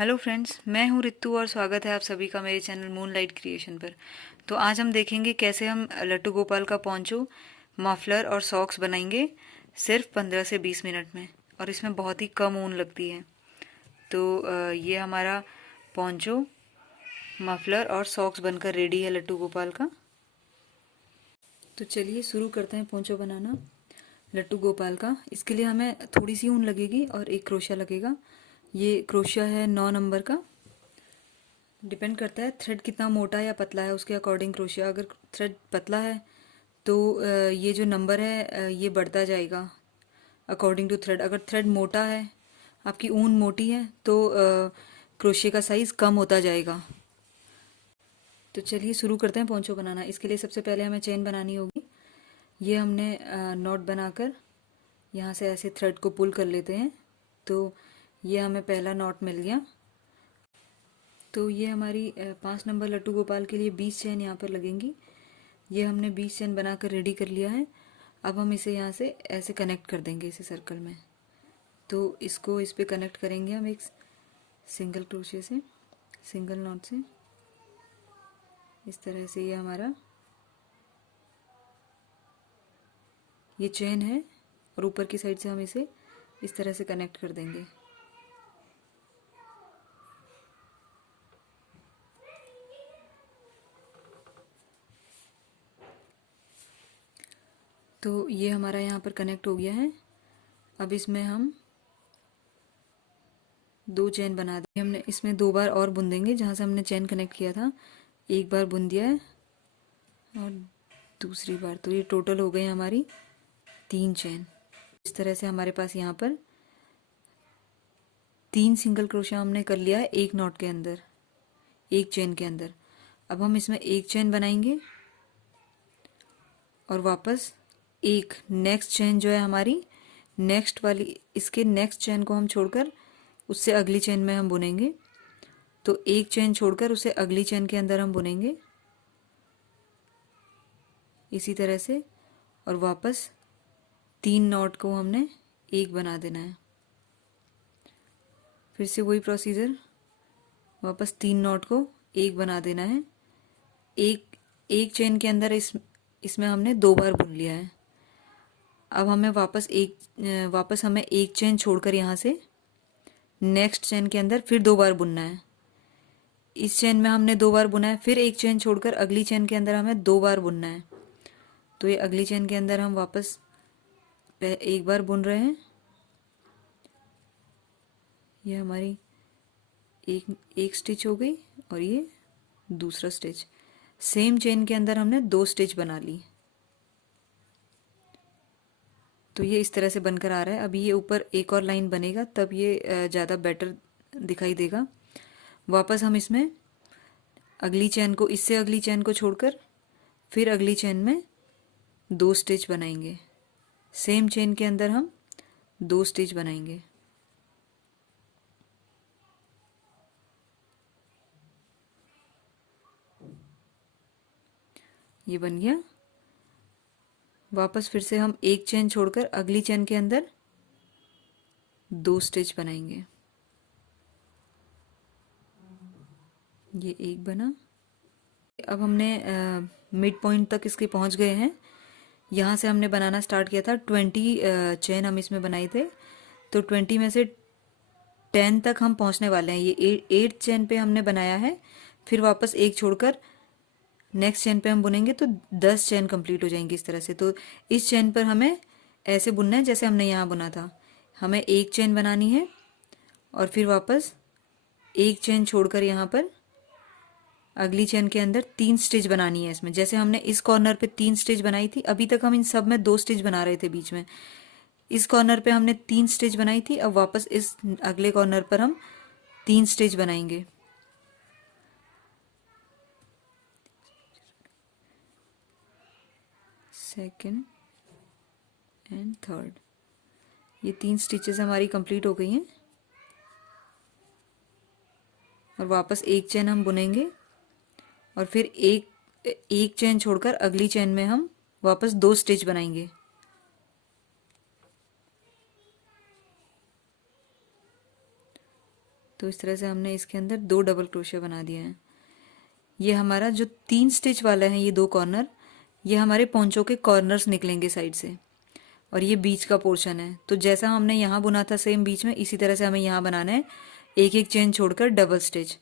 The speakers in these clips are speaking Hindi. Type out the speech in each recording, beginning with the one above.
हेलो फ्रेंड्स, मैं हूँ रितु और स्वागत है आप सभी का मेरे चैनल मूनलाइट क्रिएशन पर। तो आज हम देखेंगे कैसे हम लट्टू गोपाल का पोंचो, मफलर और सॉक्स बनाएंगे सिर्फ 15 से 20 मिनट में, और इसमें बहुत ही कम ऊन लगती है। तो ये हमारा पोंचो, मफलर और सॉक्स बनकर रेडी है लट्टू गोपाल का। तो चलिए शुरू करते हैं पोंचो बनाना लट्टू गोपाल का। इसके लिए हमें थोड़ी सी ऊन लगेगी और एक क्रोशिया लगेगा। ये क्रोशिया है 9 नंबर का। डिपेंड करता है थ्रेड कितना मोटा या पतला है, उसके अकॉर्डिंग क्रोशिया। अगर थ्रेड पतला है तो ये जो नंबर है ये बढ़ता जाएगा अकॉर्डिंग टू थ्रेड। अगर थ्रेड मोटा है, आपकी ऊन मोटी है, तो क्रोशिया का साइज़ कम होता जाएगा। तो चलिए शुरू करते हैं पोंचो बनाना। इसके लिए सबसे पहले हमें चेन बनानी होगी। ये हमने नॉट बनाकर यहाँ से ऐसे थ्रेड को पुल कर लेते हैं। तो ये हमें पहला नॉट मिल गया। तो ये हमारी 5 नंबर लट्टू गोपाल के लिए 20 चेन यहाँ पर लगेंगी। ये हमने 20 चेन बनाकर रेडी कर लिया है। अब हम इसे यहाँ से ऐसे कनेक्ट कर देंगे इसे सर्कल में। तो इसको इस पे कनेक्ट करेंगे हम एक सिंगल क्रोशिया से, सिंगल नॉट से। इस तरह से ये हमारा ये चेन है और ऊपर की साइड से हम इसे इस तरह से कनेक्ट कर देंगे। तो ये हमारा यहाँ पर कनेक्ट हो गया है। अब इसमें हम 2 चेन बना देंगे। हमने इसमें 2 बार और बुन देंगे। जहाँ से हमने चेन कनेक्ट किया था एक बार बुन दिया है और दूसरी बार। तो ये टोटल हो गई हमारी 3 चेन। इस तरह से हमारे पास यहाँ पर 3 सिंगल क्रोशिया हमने कर लिया है एक नॉट के अंदर, एक चेन के अंदर। अब हम इसमें एक चेन बनाएंगे और वापस एक नेक्स्ट चेन जो है हमारी नेक्स्ट वाली, इसके नेक्स्ट चेन को हम छोड़कर उससे अगली चेन में हम बुनेंगे। तो एक चेन छोड़कर उसे अगली चेन के अंदर हम बुनेंगे इसी तरह से। और वापस 3 नॉट को हमने एक बना देना है। फिर से वही प्रोसीजर, वापस 3 नॉट को एक बना देना है। एक चेन के अंदर इसमें हमने 2 बार बुन लिया है। अब हमें वापस हमें एक चेन छोड़कर यहाँ से नेक्स्ट चेन के अंदर फिर 2 बार बुनना है। इस चेन में हमने 2 बार बुना है, फिर एक चेन छोड़कर अगली चेन के अंदर हमें 2 बार बुनना है। तो ये अगली चेन के अंदर हम वापस एक बार बुन रहे हैं। ये हमारी एक स्टिच हो गई और ये दूसरा स्टिच। सेम चेन के अंदर हमने 2 स्टिच बना ली। तो ये इस तरह से बनकर आ रहा है। अभी ये ऊपर एक और लाइन बनेगा, तब ये ज़्यादा बेटर दिखाई देगा। वापस हम इसमें अगली चेन को, इससे अगली चेन को छोड़कर फिर अगली चेन में 2 स्टिच बनाएंगे। सेम चेन के अंदर हम 2 स्टिच बनाएंगे। ये बन गया। वापस फिर से हम एक चेन छोड़कर अगली चेन के अंदर 2 स्टिच बनाएंगे। ये एक बना। अब हमने मिड पॉइंट तक इसके पहुंच गए हैं। यहाँ से हमने बनाना स्टार्ट किया था। 20 चेन हम इसमें बनाए थे। तो 20 में से 10 तक हम पहुंचने वाले हैं। ये 8 चेन पे हमने बनाया है। फिर वापस एक छोड़कर नेक्स्ट चेन पे हम बुनेंगे तो 10 चेन कंप्लीट हो जाएंगी इस तरह से। तो इस चेन पर हमें ऐसे बुनना है जैसे हमने यहाँ बुना था। हमें एक चेन बनानी है और फिर वापस एक चेन छोड़कर यहाँ पर अगली चेन के अंदर 3 स्टिच बनानी है इसमें। जैसे हमने इस कॉर्नर पे 3 स्टिच बनाई थी, अभी तक हम इन सब में 2 स्टिच बना रहे थे बीच में। इस कॉर्नर पे हमने 3 स्टिच बनाई थी। अब वापस इस अगले कॉर्नर पर हम 3 स्टिच बनाएंगे। सेकंड एंड थर्ड, ये 3 स्टिचेस हमारी कंप्लीट हो गई हैं। और वापस एक चेन हम बुनेंगे और फिर एक चेन छोड़कर अगली चेन में हम वापस 2 स्टिच बनाएंगे। तो इस तरह से हमने इसके अंदर 2 डबल क्रोशिया बना दिए हैं। ये हमारा जो 3 स्टिच वाला है, ये 2 कॉर्नर, ये हमारे पोंचो के कॉर्नर्स निकलेंगे साइड से, और ये बीच का पोर्शन है। तो जैसा हमने यहाँ बुना था सेम बीच में, इसी तरह से हमें यहाँ बनाना है, एक एक चेन छोड़कर डबल स्टिच,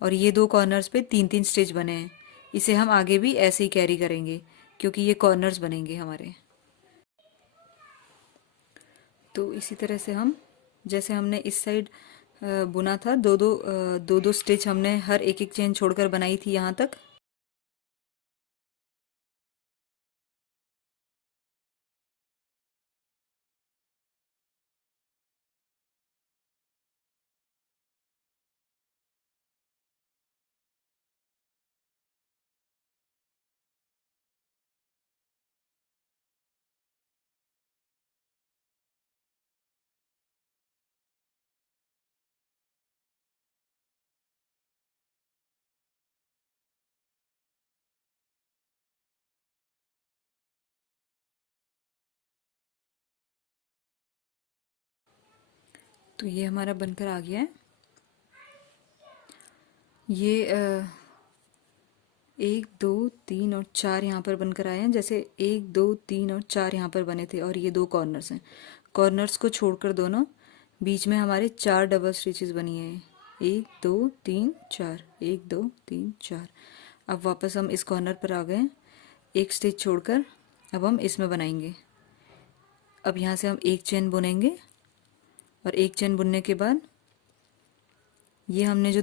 और ये 2 कॉर्नर्स पे 3-3 स्टिच बने हैं। इसे हम आगे भी ऐसे ही कैरी करेंगे क्योंकि ये कॉर्नर्स बनेंगे हमारे। तो इसी तरह से हम, जैसे हमने इस साइड बुना था, दो दो स्टिच हमने हर एक एक चेन छोड़कर बनाई थी यहाँ तक। तो ये हमारा बनकर आ गया है। ये 1 2 3 और 4 यहाँ पर बनकर आए हैं, जैसे 1 2 3 और 4 यहाँ पर बने थे, और ये 2 कॉर्नर्स हैं। कॉर्नर्स को छोड़कर दोनों बीच में हमारे 4 डबल स्टिचेस बनी हैं, 1 2 3 4, 1 2 3 4। अब वापस हम इस कॉर्नर पर आ गए, एक स्टिच छोड़कर अब हम इसमें बनाएंगे। अब यहाँ से हम एक चेन बुनेंगे, और एक चेन बुनने के बाद ये हमने जो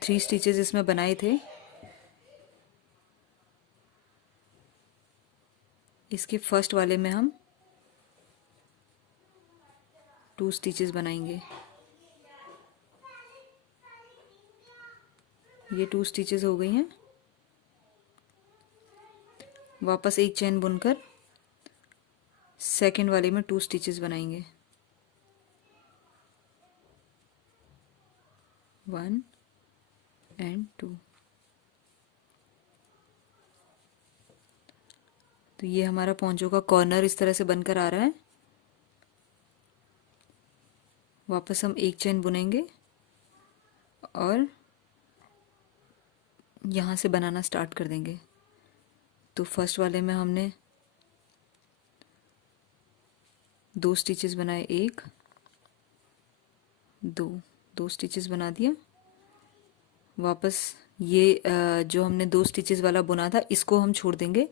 3 स्टिचेस इसमें बनाए थे, इसके फर्स्ट वाले में हम 2 स्टिचेस बनाएंगे। ये 2 स्टिचेस हो गई हैं। वापस एक चेन बुनकर सेकंड वाले में 2 स्टिचेस बनाएंगे, 1 एंड 2। तो ये हमारा पोंचो का कॉर्नर इस तरह से बनकर आ रहा है। वापस हम एक चेन बुनेंगे और यहाँ से बनाना स्टार्ट कर देंगे। तो फर्स्ट वाले में हमने 2 स्टिचेस बनाए, 1 2 स्टिचेस बना दिया। वापस ये जो हमने 2 स्टिचेस वाला बुना था, इसको हम छोड़ देंगे,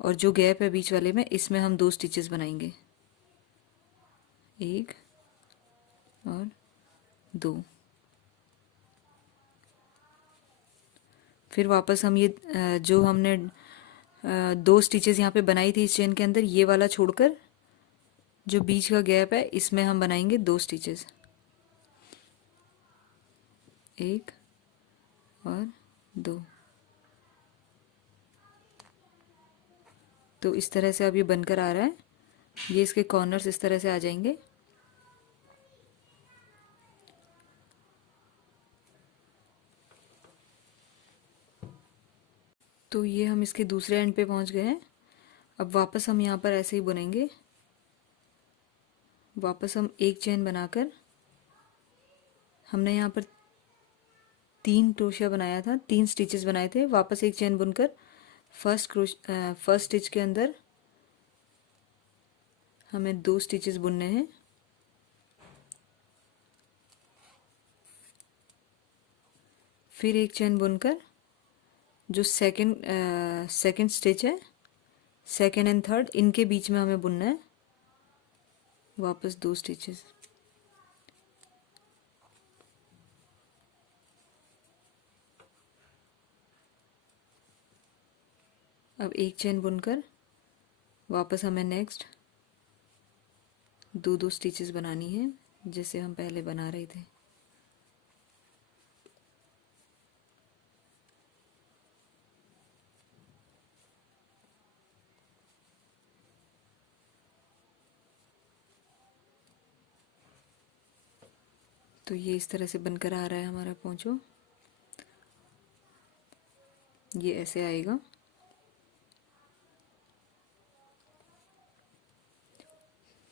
और जो गैप है बीच वाले में, इसमें हम 2 स्टिचेस बनाएंगे, 1 और 2। फिर वापस हम ये जो हमने 2 स्टिचेस यहाँ पे बनाई थी इस चेन के अंदर, ये वाला छोड़कर जो बीच का गैप है, इसमें हम बनाएंगे 2 स्टिचेस, 1 और 2। तो इस तरह से अब ये बनकर आ रहा है। ये इसके कॉर्नर्स इस तरह से आ जाएंगे। तो ये हम इसके दूसरे एंड पे पहुंच गए हैं। अब वापस हम यहाँ पर ऐसे ही बुनेंगे। वापस हम एक चेन बनाकर, हमने यहाँ पर 3 क्रोशिया बनाया था, 3 स्टिचेस बनाए थे। वापस एक चेन बुनकर फर्स्ट स्टिच के अंदर हमें 2 स्टिचेस बुनने हैं। फिर एक चेन बुनकर जो सेकंड स्टिच है, सेकंड एंड थर्ड, इनके बीच में हमें बुनना है। वापस 2 स्टिचेस, अब एक चेन बुनकर वापस हमें नेक्स्ट 2 स्टिचेस बनानी है, जैसे हम पहले बना रहे थे। तो ये इस तरह से बनकर आ रहा है हमारा पोंचो। ये ऐसे आएगा।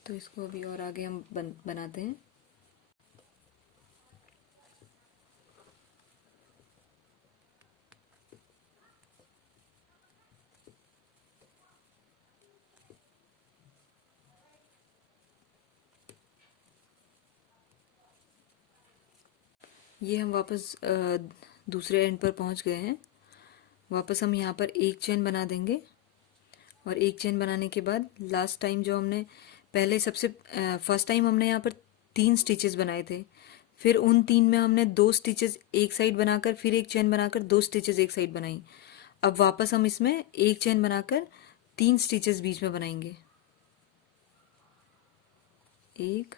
तो इसको अभी और आगे हम बनाते हैं। ये हम वापस दूसरे एंड पर पहुंच गए हैं। वापस हम यहाँ पर एक चेन बना देंगे और एक चेन बनाने के बाद लास्ट टाइम जो हमने पहले सबसे फर्स्ट टाइम हमने यहाँ पर 3 स्टिचेस बनाए थे, फिर उन 3 में हमने 2 स्टिचेस एक साइड बनाकर फिर एक चेन बनाकर 2 स्टिचेस एक साइड बनाई। अब वापस हम इसमें एक चेन बनाकर 3 स्टिचेस बीच में बनाएंगे। 1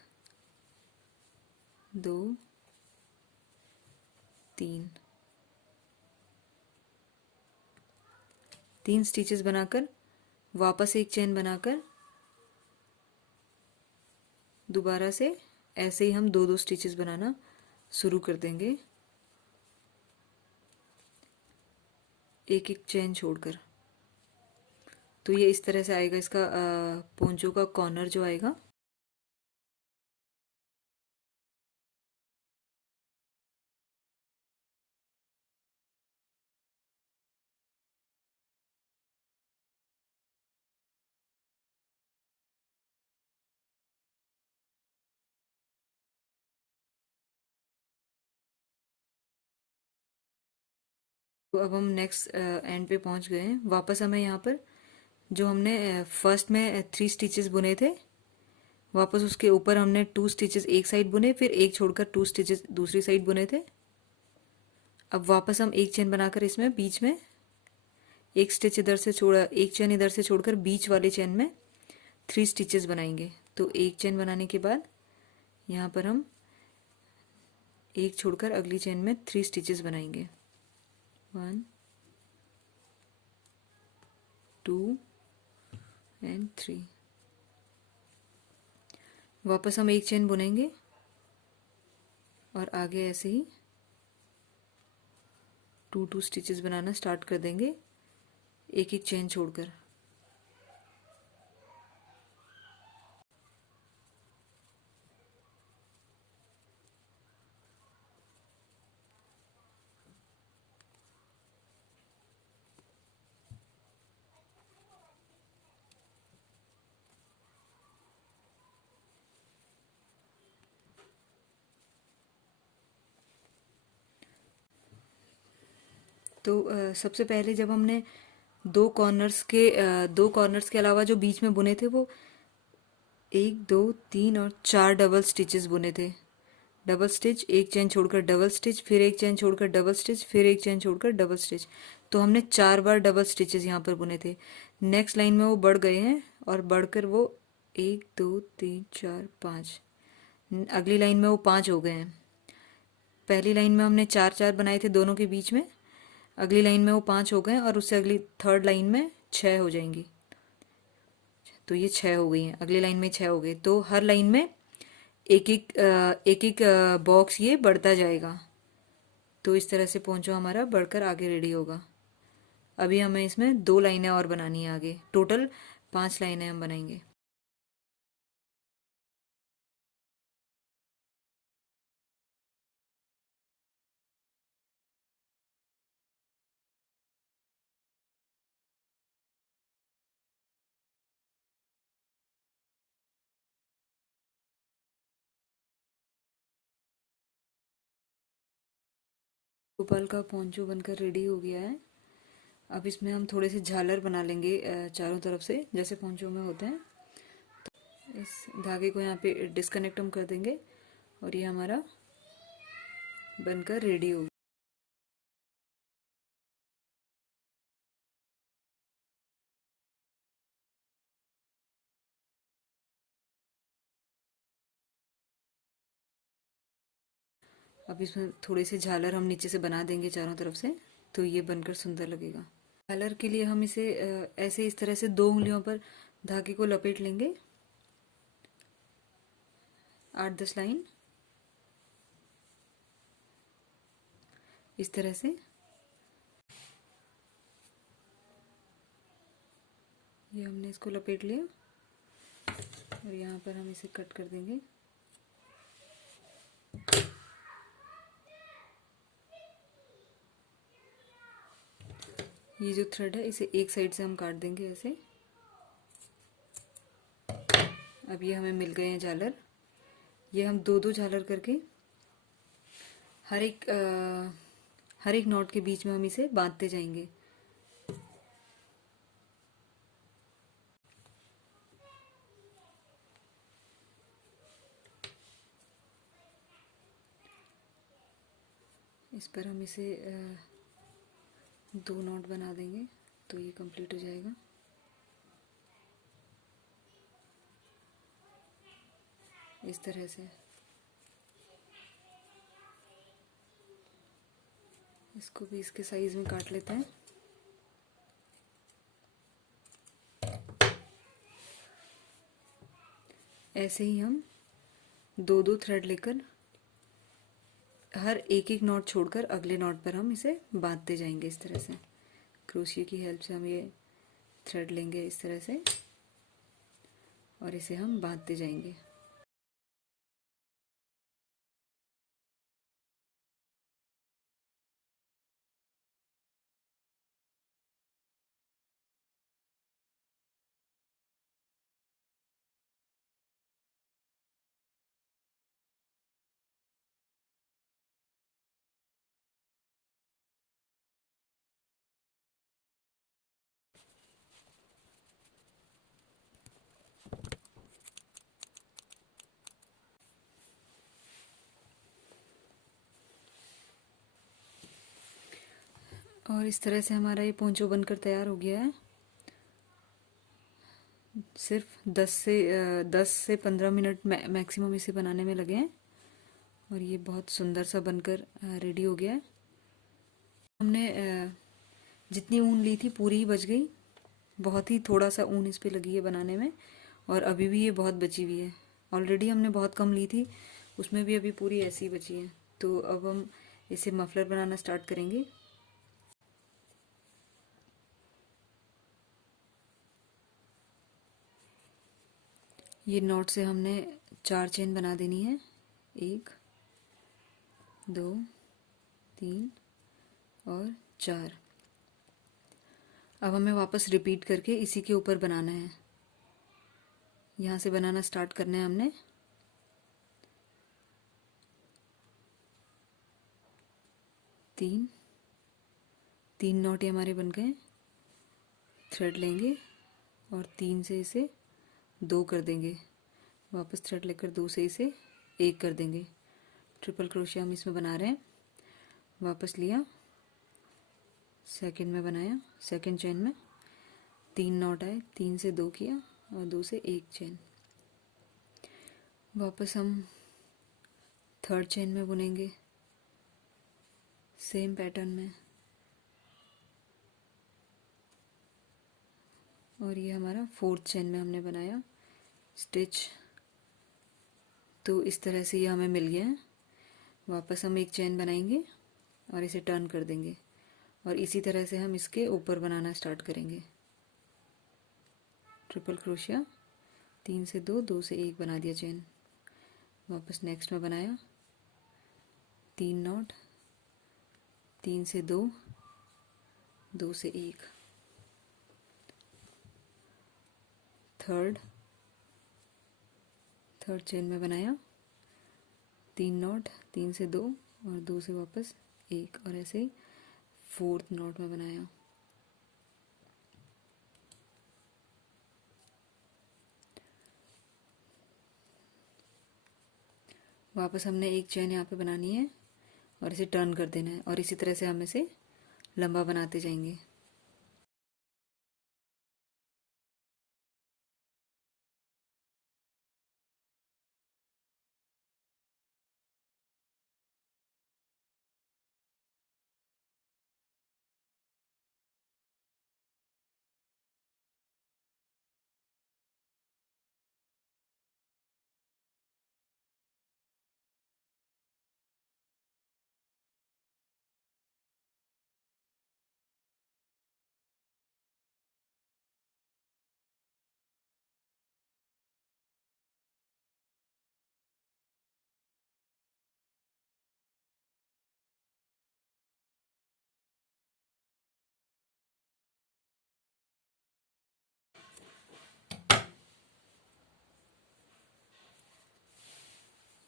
2 3 स्टिचेस बनाकर वापस एक चेन बनाकर दोबारा से ऐसे ही हम 2 स्टिचेस बनाना शुरू कर देंगे, एक एक चेन छोड़कर। तो ये इस तरह से आएगा इसका पोंचो का कॉर्नर जो आएगा। तो अब हम नेक्स्ट एंड पे पहुंच गए हैं। वापस हमें यहाँ पर जो हमने फर्स्ट में 3 स्टिचेस बुने थे, वापस उसके ऊपर हमने 2 स्टिचेस एक साइड बुने, फिर एक छोड़कर 2 स्टिचेस दूसरी साइड बुने थे। अब वापस हम एक चेन बनाकर इसमें बीच में एक स्टिच इधर से छोड़ा, एक चेन इधर से छोड़कर बीच वाले चेन में 3 स्टिचेस बनाएंगे। तो एक चेन बनाने के बाद यहाँ पर हम एक छोड़कर अगली चेन में 3 स्टिचेस बनाएंगे। 1 2 एंड 3। वापस हम एक चेन बुनेंगे और आगे ऐसे ही 2 स्टिचेस बनाना स्टार्ट कर देंगे, एक एक चेन छोड़कर। तो सबसे पहले जब हमने 2 कॉर्नर्स के अलावा जो बीच में बुने थे वो 1 2 3 और 4 डबल स्टिचेस बुने थे। डबल स्टिच, एक चेन छोड़कर डबल स्टिच, फिर एक चेन छोड़कर डबल स्टिच, फिर एक चेन छोड़कर डबल स्टिच। तो हमने 4 बार डबल स्टिचेस यहाँ पर बुने थे। नेक्स्ट लाइन में वो बढ़ गए हैं और बढ़कर वो 1 2 3 4 5, अगली लाइन में वो 5 हो गए हैं। पहली लाइन में हमने 4 4 बनाए थे दोनों के बीच में, अगली लाइन में वो 5 हो गए और उससे अगली थर्ड लाइन में 6 हो जाएंगी। तो ये 6 हो गई हैं, अगली लाइन में 6 हो गए। तो हर लाइन में एक एक बॉक्स ये बढ़ता जाएगा। तो इस तरह से पोंचो हमारा बढ़कर आगे रेडी होगा। अभी हमें इसमें 2 लाइनें और बनानी है आगे, टोटल 5 लाइनें हम बनाएंगे। गोपाल का पोंचो बनकर रेडी हो गया है। अब इसमें हम थोड़े से झालर बना लेंगे चारों तरफ से, जैसे पोंचो में होते हैं। इस धागे को यहाँ पे डिस्कनेक्ट हम कर देंगे और ये हमारा बनकर रेडी हो गया। अब इसमें थोड़े से झालर हम नीचे से बना देंगे चारों तरफ से, तो ये बनकर सुंदर लगेगा। झालर के लिए हम इसे ऐसे इस तरह से 2 उंगलियों पर धागे को लपेट लेंगे, 8-10 लाइन इस तरह से। ये हमने इसको लपेट लिया और यहाँ पर हम इसे कट कर देंगे। ये जो थ्रेड है इसे एक साइड से हम काट देंगे ऐसे। अब ये हमें मिल गए हैं झालर। ये हम 2-2 झालर करके हर एक नॉट के बीच में हम इसे बांधते जाएंगे। इस पर हम इसे 2 नॉट बना देंगे तो ये कंप्लीट हो जाएगा। इस तरह से इसको भी इसके साइज में काट लेते हैं। ऐसे ही हम 2-2 थ्रेड लेकर हर एक एक नॉट छोड़कर अगले नॉट पर हम इसे बांधते जाएंगे। इस तरह से क्रोशिया की हेल्प से हम ये थ्रेड लेंगे इस तरह से और इसे हम बांधते जाएंगे। और इस तरह से हमारा ये पोंचो बनकर तैयार हो गया है। सिर्फ 10 से 15 मिनट मैक्सिमम इसे बनाने में लगे हैं और ये बहुत सुंदर सा बनकर रेडी हो गया है। हमने जितनी ऊन ली थी पूरी ही बच गई, बहुत ही थोड़ा सा ऊन इस पे लगी है बनाने में और अभी भी ये बहुत बची हुई है। ऑलरेडी हमने बहुत कम ली थी, उसमें भी अभी पूरी ऐसी ही बची है। तो अब हम इसे मफलर बनाना स्टार्ट करेंगे। ये नॉट से हमने 4 चेन बना देनी है, 1 2 3 और 4। अब हमें वापस रिपीट करके इसी के ऊपर बनाना है। यहाँ से बनाना स्टार्ट करना है हमने। तीन नॉट हमारे बन गए। थ्रेड लेंगे और 3 से इसे 2 कर देंगे, वापस थ्रेड लेकर 2 से इसे 1 कर देंगे। ट्रिपल क्रोशिया हम इसमें बना रहे हैं। वापस लिया, सेकंड में बनाया, सेकंड चेन में 3 नॉट आए, 3 से 2 किया और 2 से 1 चेन। वापस हम थर्ड चेन में बुनेंगे सेम पैटर्न में और ये हमारा फोर्थ चेन में हमने बनाया स्टिच। तो इस तरह से ये हमें मिल गया है। वापस हम एक चेन बनाएंगे और इसे टर्न कर देंगे और इसी तरह से हम इसके ऊपर बनाना स्टार्ट करेंगे। ट्रिपल क्रोशिया, 3 से 2, 2 से 1 बना दिया चेन। वापस नेक्स्ट में बनाया 3 नॉट, 3 से 2, 2 से 1। थर्ड चेन में बनाया 3 नॉट, 3 से 2 और 2 से वापस 1 और ऐसे ही फोर्थ नॉट में बनाया। वापस हमने एक चेन यहाँ पे बनानी है और इसे टर्न कर देना है और इसी तरह से हम इसे लंबा बनाते जाएंगे।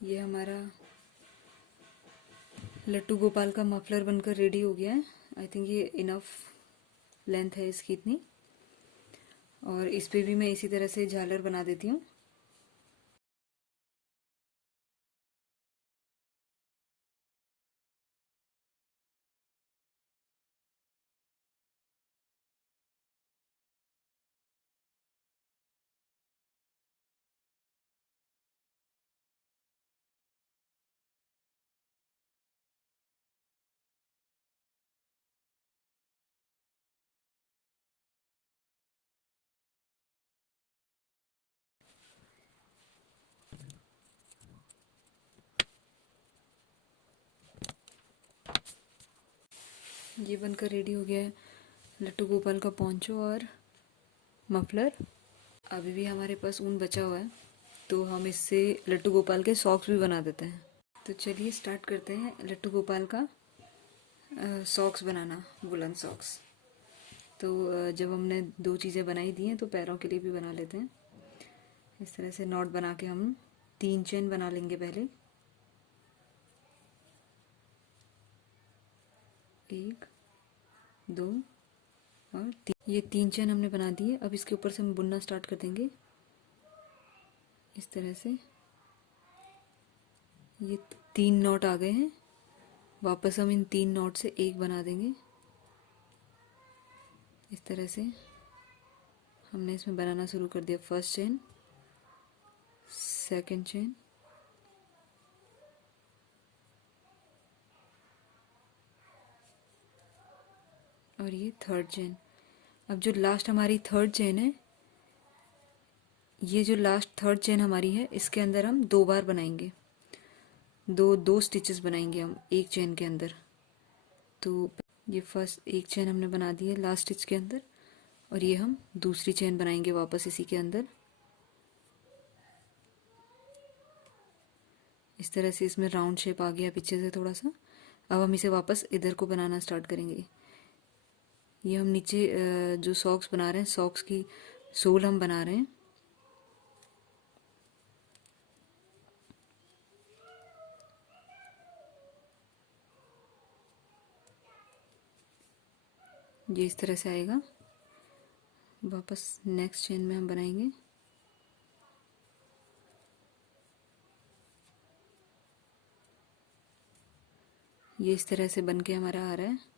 ये हमारा लट्टू गोपाल का मफलर बनकर रेडी हो गया है। आई थिंक ये इनफ लेंथ है इसकी इतनी। और इस पे भी मैं इसी तरह से झालर बना देती हूँ। ये बनकर रेडी हो गया है लट्टू गोपाल का पोंचो और मफलर। अभी भी हमारे पास ऊन बचा हुआ है, तो हम इससे लट्टू गोपाल के सॉक्स भी बना देते हैं। तो चलिए स्टार्ट करते हैं लट्टू गोपाल का सॉक्स बनाना, वुलन सॉक्स। तो जब हमने दो चीज़ें बनाई दी हैं तो पैरों के लिए भी बना लेते हैं। इस तरह से नॉट बना के हम 3 चेन बना लेंगे पहले। 1 2 और 3। ये 3 चेन हमने बना दिए। अब इसके ऊपर से हम बुनना स्टार्ट कर देंगे इस तरह से। ये 3 नॉट आ गए हैं। वापस हम इन 3 नॉट से एक बना देंगे इस तरह से। हमने इसमें बनाना शुरू कर दिया। फर्स्ट चेन, सेकंड चेन, और ये थर्ड चेन। अब जो लास्ट हमारी थर्ड चेन है, ये जो लास्ट थर्ड चेन हमारी है, इसके अंदर हम 2 बार बनाएंगे। दो स्टिचेस बनाएंगे हम एक चेन के अंदर। तो ये फर्स्ट एक चेन हमने बना दी है लास्ट स्टिच के अंदर, और ये हम दूसरी चेन बनाएंगे वापस इसी के अंदर। इस तरह से इसमें राउंड शेप आ गया पीछे से थोड़ा सा। अब हम इसे वापस इधर को बनाना स्टार्ट करेंगे। ये हम नीचे जो सॉक्स बना रहे हैं, सॉक्स की सोल हम बना रहे हैं। ये इस तरह से आएगा। वापस नेक्स्ट चेन में हम बनाएंगे। ये इस तरह से बन के हमारा आ रहा है।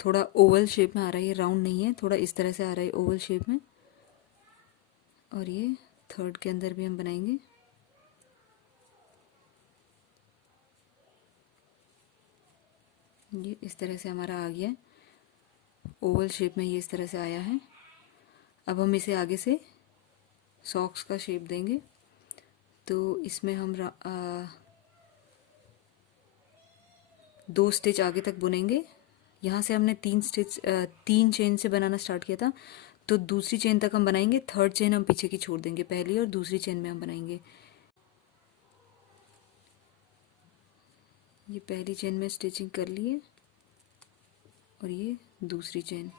थोड़ा ओवल शेप में आ रहा है, ये राउंड नहीं है, थोड़ा इस तरह से आ रहा है ओवल शेप में। और ये थर्ड के अंदर भी हम बनाएंगे। ये इस तरह से हमारा आ गया है ओवल शेप में। ये इस तरह से आया है। अब हम इसे आगे से सॉक्स का शेप देंगे। तो इसमें हम 2 स्टिच आगे तक बुनेंगे। यहाँ से हमने 3 चेन से बनाना स्टार्ट किया था, तो दूसरी चेन तक हम बनाएंगे। थर्ड चेन हम पीछे की छोड़ देंगे, पहली और दूसरी चेन में हम बनाएंगे। ये पहली चेन में स्टिचिंग कर लिए, और ये दूसरी चेन।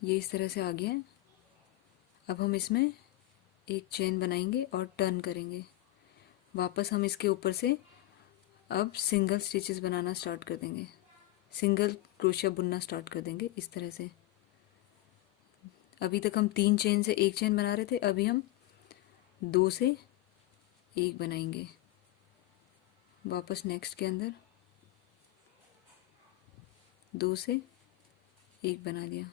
ये इस तरह से आ गया है। अब हम इसमें एक चेन बनाएंगे और टर्न करेंगे। वापस हम इसके ऊपर से अब सिंगल स्टिचेस बनाना स्टार्ट कर देंगे, सिंगल क्रोशिया बुनना स्टार्ट कर देंगे इस तरह से। अभी तक हम 3 चेन से एक चेन बना रहे थे, अभी हम 2 से एक बनाएंगे। वापस नेक्स्ट के अंदर 2 से एक बना लिया,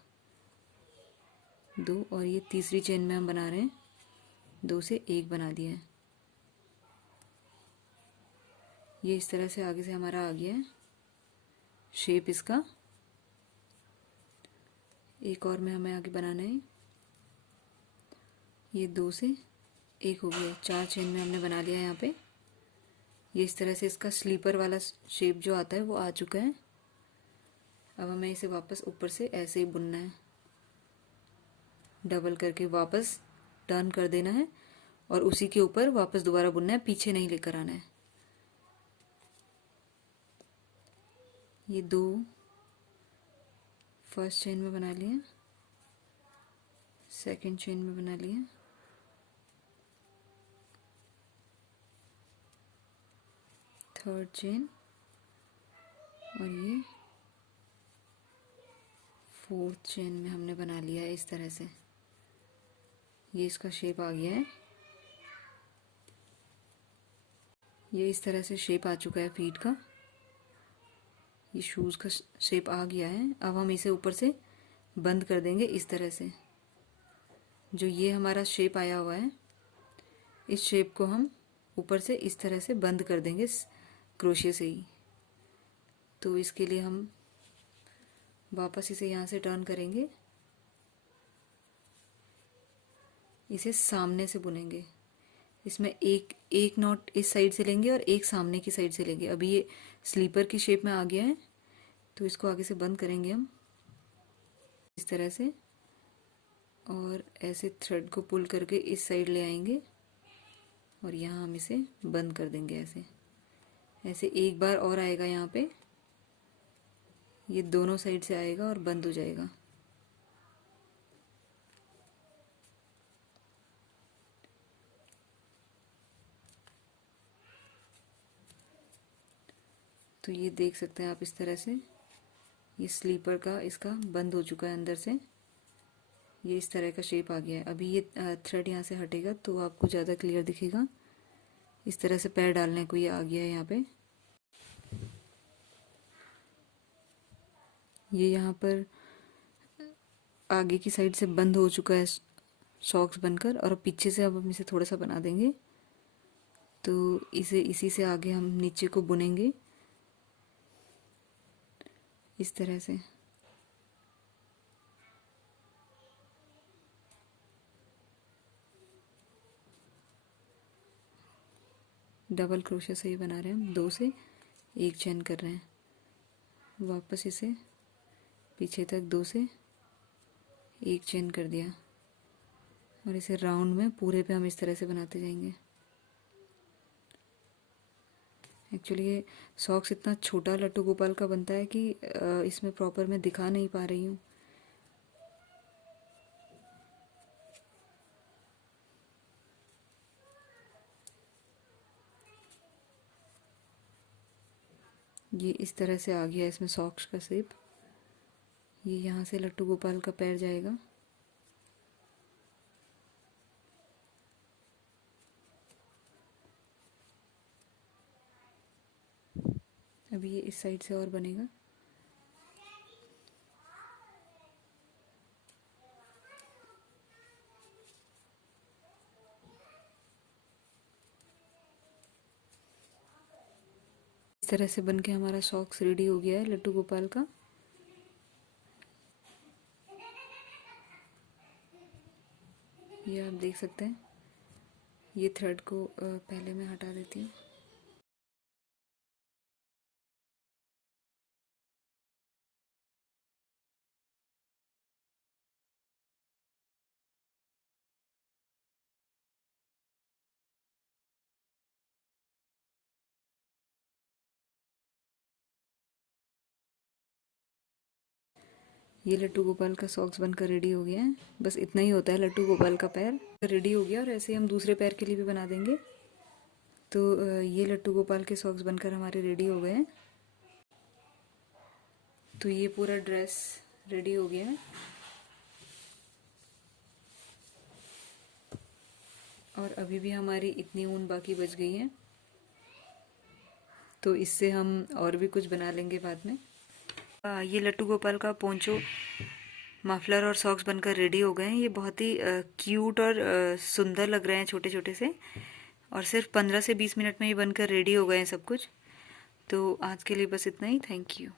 2, और ये तीसरी चेन में हम बना रहे हैं 2 से एक बना दिया है। ये इस तरह से आगे से हमारा आ गया है शेप इसका। एक और में हमें आगे बनाना है। ये 2 से एक हो गया, 4 चेन में हमने बना लिया है यहाँ पे। ये इस तरह से इसका स्लीपर वाला शेप जो आता है वो आ चुका है। अब हमें इसे वापस ऊपर से ऐसे ही बुनना है, डबल करके वापस टर्न कर देना है, और उसी के ऊपर वापस दोबारा बुनना है, पीछे नहीं लेकर आना है। ये 2 फर्स्ट चेन में बना लिया, सेकंड चेन में बना लिया, थर्ड चेन और ये फोर्थ चेन में हमने बना लिया है इस तरह से। ये इसका शेप आ गया है, ये इस तरह से शेप आ चुका है फीट का। ये शूज़ का शेप आ गया है। अब हम इसे ऊपर से बंद कर देंगे इस तरह से। जो ये हमारा शेप आया हुआ है, इस शेप को हम ऊपर से इस तरह से बंद कर देंगे क्रोशिया से ही। तो इसके लिए हम वापस इसे यहाँ से टर्न करेंगे, इसे सामने से बुनेंगे। इसमें एक नॉट इस साइड से लेंगे और एक सामने की साइड से लेंगे। अभी ये स्लीपर की शेप में आ गया है, तो इसको आगे से बंद करेंगे हम इस तरह से, और ऐसे थ्रेड को पुल करके इस साइड ले आएंगे और यहाँ हम इसे बंद कर देंगे। ऐसे ऐसे एक बार और आएगा, यहाँ पे ये दोनों साइड से आएगा और बंद हो जाएगा। तो ये देख सकते हैं आप इस तरह से, ये स्लीपर का इसका बंद हो चुका है अंदर से। ये इस तरह का शेप आ गया है। अभी ये थ्रेड यहाँ से हटेगा तो आपको ज़्यादा क्लियर दिखेगा। इस तरह से पैर डालने को ये आ गया है यहाँ पे। ये यहाँ पर आगे की साइड से बंद हो चुका है सॉक्स बनकर, और पीछे से अब हम इसे थोड़ा सा बना देंगे। तो इसे इसी से आगे हम नीचे को बुनेंगे इस तरह से। डबल क्रोशिया से ही बना रहे हैं हम, 2 से 1 चेन कर रहे हैं। वापस इसे पीछे तक 2 से 1 चेन कर दिया, और इसे राउंड में पूरे पे हम इस तरह से बनाते जाएंगे। एक्चुअली ये सॉक्स इतना छोटा लट्टू गोपाल का बनता है कि इसमें प्रॉपर मैं दिखा नहीं पा रही हूँ। ये इस तरह से आ गया इसमें सॉक्स का शेप। ये यहाँ से लट्टू गोपाल का पैर जाएगा। अभी ये इस साइड से और बनेगा। इस तरह से बन के हमारा सॉक्स रेडी हो गया है लट्टू गोपाल का। ये आप देख सकते हैं। ये थ्रेड को पहले मैं हटा देती हूँ। ये लट्टू गोपाल का सॉक्स बनकर रेडी हो गया है। बस इतना ही होता है लट्टू गोपाल का पैर रेडी हो गया। और ऐसे हम दूसरे पैर के लिए भी बना देंगे। तो ये लट्टू गोपाल के सॉक्स बनकर हमारे रेडी हो गए हैं। तो ये पूरा ड्रेस रेडी हो गया है। और अभी भी हमारी इतनी ऊन बाकी बच गई है, तो इससे हम और भी कुछ बना लेंगे बाद में। ये लट्टू गोपाल का पोंचो, मफलर और सॉक्स बनकर रेडी हो गए हैं। ये बहुत ही क्यूट और सुंदर लग रहे हैं, छोटे छोटे से। और सिर्फ 15 से 20 मिनट में ही बनकर रेडी हो गए हैं सब कुछ। तो आज के लिए बस इतना ही। Thank you.